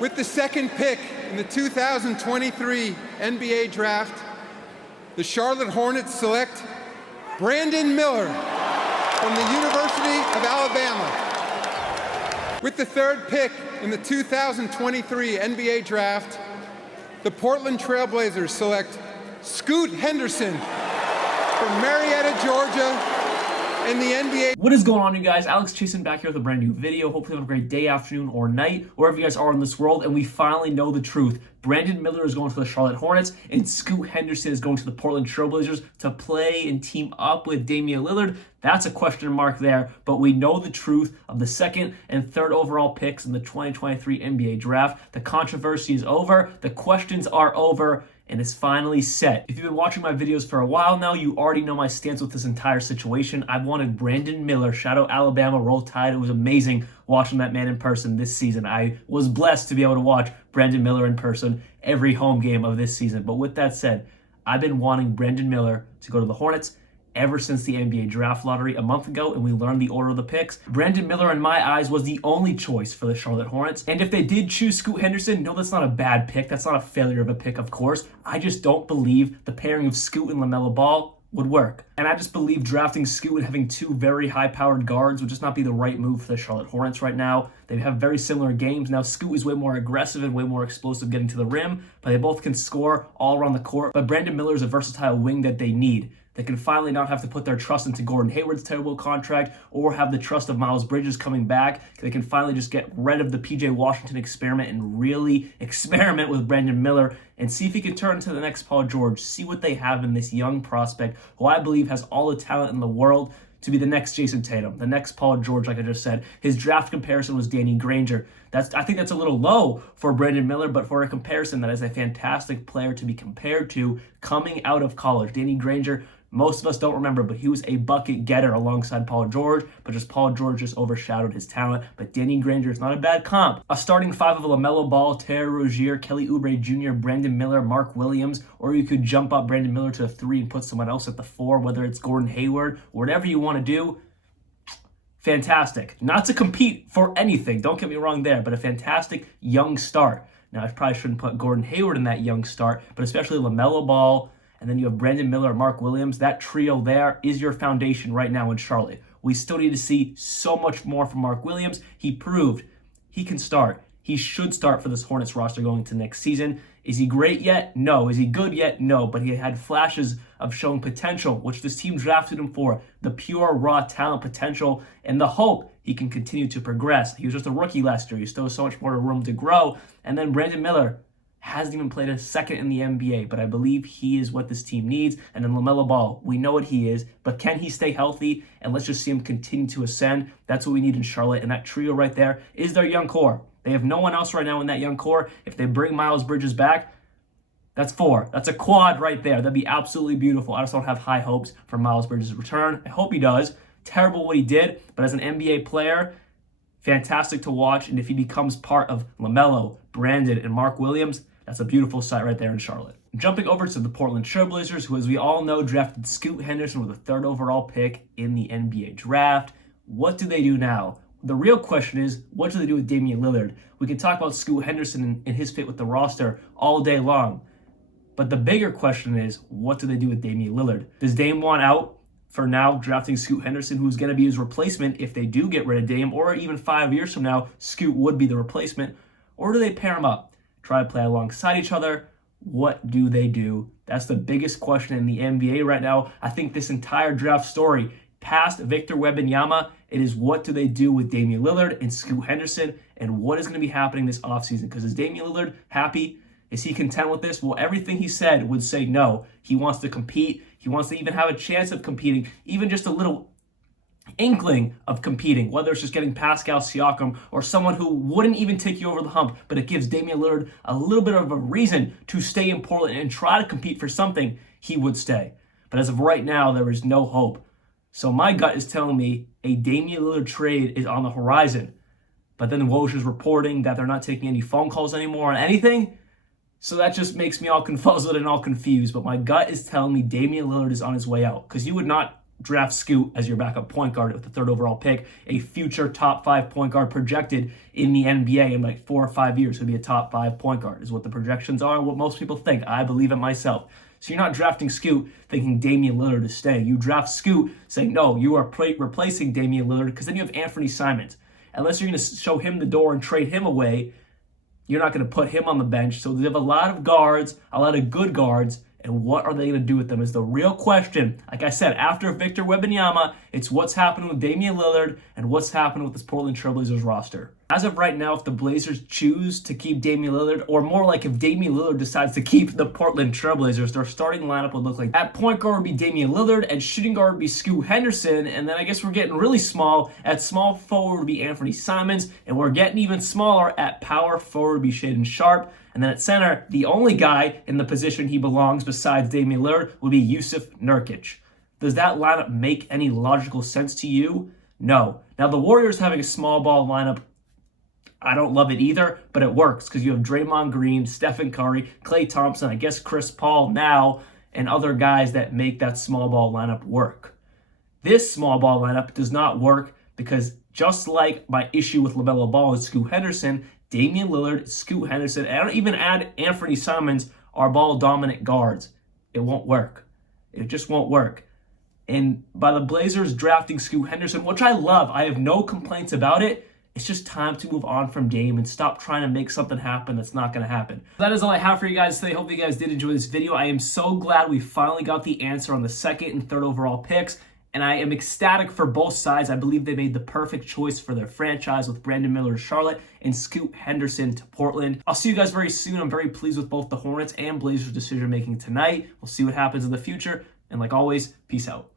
With the second pick in the 2023 NBA Draft, the Charlotte Hornets select Brandon Miller from the University of Alabama. With the third pick in the 2023 NBA Draft, the Portland Trail Blazers select Scoot Henderson from Marietta, Georgia, in the NBA. What is going on, you guys? Alex Chasen back here with a brand new video. Hopefully you have a great day, afternoon, or night, wherever you guys are in this world, and we finally know the truth. Brandon Miller is going to the Charlotte Hornets, and Scoot Henderson is going to the Portland Trail Blazers to play and team up with Damian Lillard. That's a question mark there, but we know the truth of the second and third overall picks in the 2023 NBA Draft. The controversy is over, the questions are over, and it's finally set. If you've been watching my videos for a while now, you already know my stance with this entire situation. I've wanted Brandon Miller, shout out Alabama, Roll Tide. It was amazing watching that man in person this season. I was blessed to be able to watch Brandon Miller in person every home game of this season. But with that said, I've been wanting Brandon Miller to go to the Hornets ever since the NBA draft lottery a month ago, and we learned the order of the picks. Brandon Miller, in my eyes, was the only choice for the Charlotte Hornets. And if they did choose Scoot Henderson, no, that's not a bad pick. That's not a failure of a pick, of course. I just don't believe the pairing of Scoot and LaMelo Ball would work. And I just believe drafting Scoot and having two very high-powered guards would just not be the right move for the Charlotte Hornets right now. They have very similar games. Now, Scoot is way more aggressive and way more explosive getting to the rim, but they both can score all around the court. But Brandon Miller is a versatile wing that they need. They can finally not have to put their trust into Gordon Hayward's terrible contract or have the trust of Miles Bridges coming back. They can finally just get rid of the PJ Washington experiment and really experiment with Brandon Miller and see if he can turn into the next Paul George. See what they have in this young prospect who I believe has all the talent in the world to be the next Jason Tatum, the next Paul George, like I just said. His draft comparison was Danny Granger. I think that's a little low for Brandon Miller, but for a comparison, that is a fantastic player to be compared to coming out of college. Danny Granger, most of us don't remember, but he was a bucket getter alongside Paul George, but just Paul George just overshadowed his talent. But Danny Granger is not a bad comp. A starting five of LaMelo Ball, Terry Rozier, Kelly Oubre Jr., Brandon Miller, Mark Williams, or you could jump up Brandon Miller to the 3 and put someone else at the 4, whether it's Gordon Hayward, whatever you want to do. Fantastic. Not to compete for anything, don't get me wrong there, but a fantastic young start. Now, I probably shouldn't put Gordon Hayward in that young start, but especially LaMelo Ball, and then you have Brandon Miller, Mark Williams. That trio there is your foundation right now in Charlotte. We still need to see so much more from Mark Williams. He proved he can start. He should start for this Hornets roster going into next season. Is he great yet? No. Is he good yet? No. But he had flashes of showing potential, which this team drafted him for. The pure, raw talent potential and the hope he can continue to progress. He was just a rookie last year. He still has so much more room to grow. And then Brandon Miller hasn't even played a second in the NBA, but I believe he is what this team needs. And then LaMelo Ball, we know what he is, but can he stay healthy? And let's just see him continue to ascend. That's what we need in Charlotte. And that trio right there is their young core. They have no one else right now in that young core. If they bring Miles Bridges back, that's 4. That's a quad right there. That'd be absolutely beautiful. I just don't have high hopes for Miles Bridges' return. I hope he does. Terrible what he did, but as an NBA player, fantastic to watch. And if he becomes part of LaMelo, Brandon, and Mark Williams, that's a beautiful sight right there in Charlotte. Jumping over to the Portland Trail Blazers, who, as we all know, drafted Scoot Henderson with the 3rd overall pick in the NBA draft. What do they do now? The real question is, what do they do with Damian Lillard? We can talk about Scoot Henderson and his fit with the roster all day long. But the bigger question is, what do they do with Damian Lillard? Does Dame want out for now, drafting Scoot Henderson, who's going to be his replacement if they do get rid of Dame, or even 5 years from now, Scoot would be the replacement? Or do they pair him up? Try to play alongside each other? What do they do? That's the biggest question in the NBA right now. I think this entire draft story, past Victor Wembanyama, it is what do they do with Damian Lillard and Scoot Henderson, and what is going to be happening this offseason? Because is Damian Lillard happy? Is he content with this? Well, everything he said would say no. He wants to compete. He wants to even have a chance of competing, even just a little inkling of competing, whether it's just getting Pascal Siakam or someone who wouldn't even take you over the hump, but it gives Damian Lillard a little bit of a reason to stay in Portland and try to compete for something, he would stay. But as of right now, there is no hope. So my gut is telling me a Damian Lillard trade is on the horizon. But then Woj is reporting that they're not taking any phone calls anymore on anything. So that just makes me all confuzzled and all confused. But my gut is telling me Damian Lillard is on his way out, because you would not draft Scoot as your backup point guard with the 3rd overall pick, a future top 5 point guard projected in the NBA in like 4 or 5 years to be a top 5 point guard is what the projections are and what most people think. I believe it myself. So you're not drafting Scoot thinking Damian Lillard is staying. You draft Scoot saying, no, you are replacing Damian Lillard, because then you have Anthony Simons. Unless you're going to show him the door and trade him away, you're not going to put him on the bench. So they have a lot of guards, a lot of good guards, and what are they going to do with them is the real question. Like I said, after Victor Wembanyama, it's what's happening with Damian Lillard and what's happening with this Portland Trailblazers roster. As of right now, if the Blazers choose to keep Damian Lillard, or more like if Damian Lillard decides to keep the Portland Trailblazers, their starting lineup would look like at point guard would be Damian Lillard, and shooting guard would be Scoot Henderson, and then I guess we're getting really small. At small forward would be Anthony Simons, and we're getting even smaller at power forward would be Shaedon Sharpe. And then at center, the only guy in the position he belongs besides Damian Lillard would be Jusuf Nurkic. Does that lineup make any logical sense to you? No. Now, the Warriors having a small ball lineup, I don't love it either, but it works because you have Draymond Green, Stephen Curry, Klay Thompson, I guess Chris Paul now, and other guys that make that small ball lineup work. This small ball lineup does not work because just like my issue with LaMelo Ball and Scoot Henderson, Damian Lillard, Scoot Henderson, and I don't even add Anthony Simons are ball-dominant guards. It won't work. It just won't work. And by the Blazers drafting Scoot Henderson, which I love, I have no complaints about it, it's just time to move on from Dame and stop trying to make something happen that's not going to happen. That is all I have for you guys today. Hope you guys did enjoy this video. I am so glad we finally got the answer on the 2nd and 3rd overall picks. And I am ecstatic for both sides. I believe they made the perfect choice for their franchise with Brandon Miller to Charlotte and Scoot Henderson to Portland. I'll see you guys very soon. I'm very pleased with both the Hornets and Blazers decision making tonight. We'll see what happens in the future. And like always, peace out.